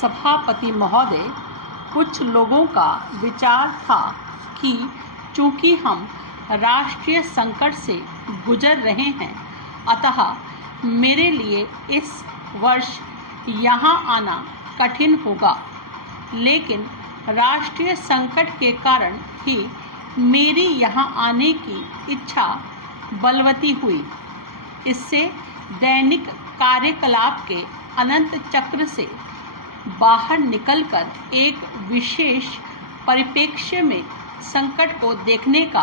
सभापति महोदय, कुछ लोगों का विचार था कि चूंकि हम राष्ट्रीय संकट से गुजर रहे हैं, अतः मेरे लिए इस वर्ष यहाँ आना कठिन होगा। लेकिन राष्ट्रीय संकट के कारण ही मेरी यहाँ आने की इच्छा बलवती हुई। इससे दैनिक कार्यकलाप के अनंत चक्र से बाहर निकलकर एक विशेष परिप्रेक्ष्य में संकट को देखने का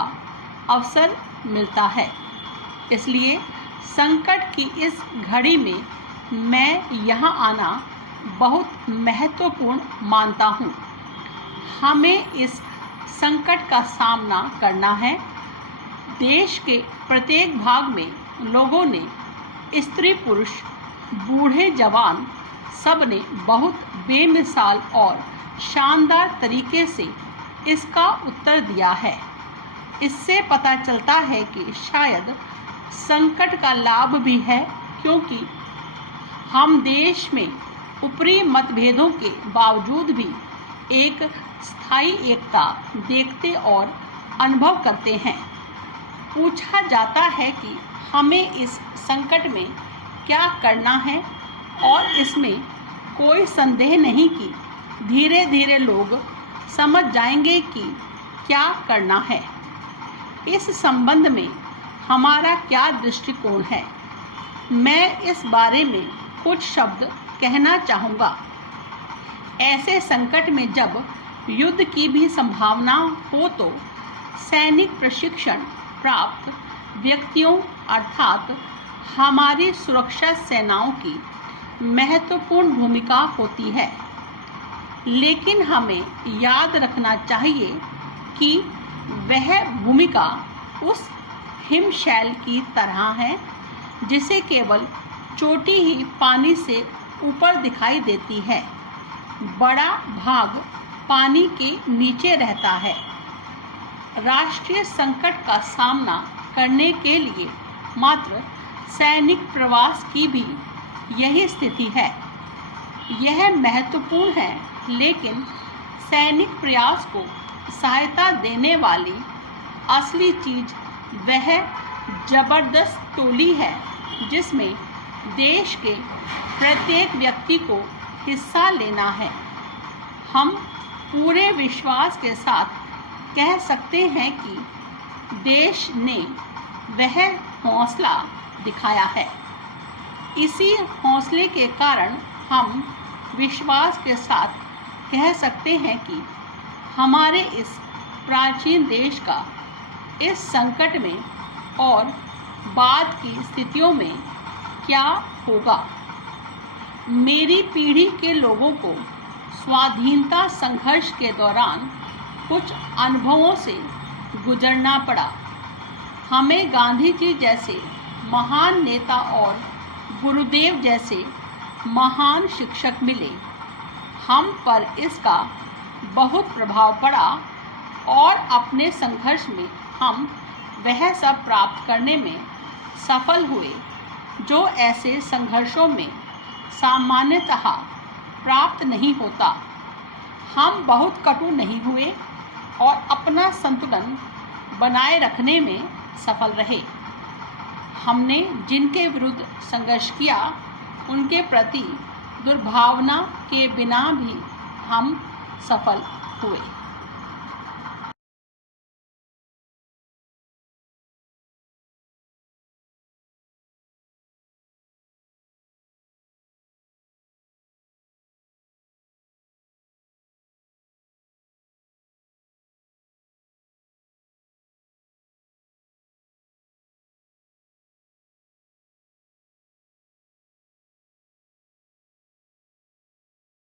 अवसर मिलता है। इसलिए संकट की इस घड़ी में मैं यहाँ आना बहुत महत्वपूर्ण मानता हूँ। हमें इस संकट का सामना करना है। देश के प्रत्येक भाग में लोगों ने, स्त्री पुरुष, बूढ़े जवान, सब ने बहुत बेमिसाल और शानदार तरीके से इसका उत्तर दिया है। इससे पता चलता है कि शायद संकट का लाभ भी है, क्योंकि हम देश में ऊपरी मतभेदों के बावजूद भी एक स्थायी एकता देखते और अनुभव करते हैं। पूछा जाता है कि हमें इस संकट में क्या करना है, और इसमें कोई संदेह नहीं कि धीरे धीरे लोग समझ जाएंगे कि क्या करना है। इस संबंध में हमारा क्या दृष्टिकोण है, मैं इस बारे में कुछ शब्द कहना चाहूँगा। ऐसे संकट में जब युद्ध की भी संभावना हो तो सैनिक प्रशिक्षण प्राप्त व्यक्तियों अर्थात हमारी सुरक्षा सेनाओं की महत्वपूर्ण भूमिका होती है। लेकिन हमें याद रखना चाहिए कि वह भूमिका उस हिमशैल की तरह है जिसे केवल चोटी ही पानी से ऊपर दिखाई देती है। बड़ा भाग पानी के नीचे रहता है। राष्ट्रीय संकट का सामना करने के लिए मात्र सैनिक प्रवास की भी यही स्थिति है। यह महत्वपूर्ण है, लेकिन सैनिक प्रयास को सहायता देने वाली असली चीज वह जबरदस्त टोली है जिसमें देश के प्रत्येक व्यक्ति को हिस्सा लेना है। हम पूरे विश्वास के साथ कह सकते हैं कि देश ने वह हौसला दिखाया है। इसी हौसले के कारण हम विश्वास के साथ कह सकते हैं कि हमारे इस प्राचीन देश का इस संकट में और बाद की स्थितियों में क्या होगा। मेरी पीढ़ी के लोगों को स्वाधीनता संघर्ष के दौरान कुछ अनुभवों से गुजरना पड़ा। हमें गांधी जी जैसे महान नेता और गुरुदेव जैसे महान शिक्षक मिले। हम पर इसका बहुत प्रभाव पड़ा और अपने संघर्ष में हम वह सब प्राप्त करने में सफल हुए जो ऐसे संघर्षों में सामान्यतः प्राप्त नहीं होता। हम बहुत कटु नहीं हुए और अपना संतुलन बनाए रखने में सफल रहे। हमने जिनके विरुद्ध संघर्ष किया उनके प्रति दुर्भावना के बिना भी हम सफल हुए।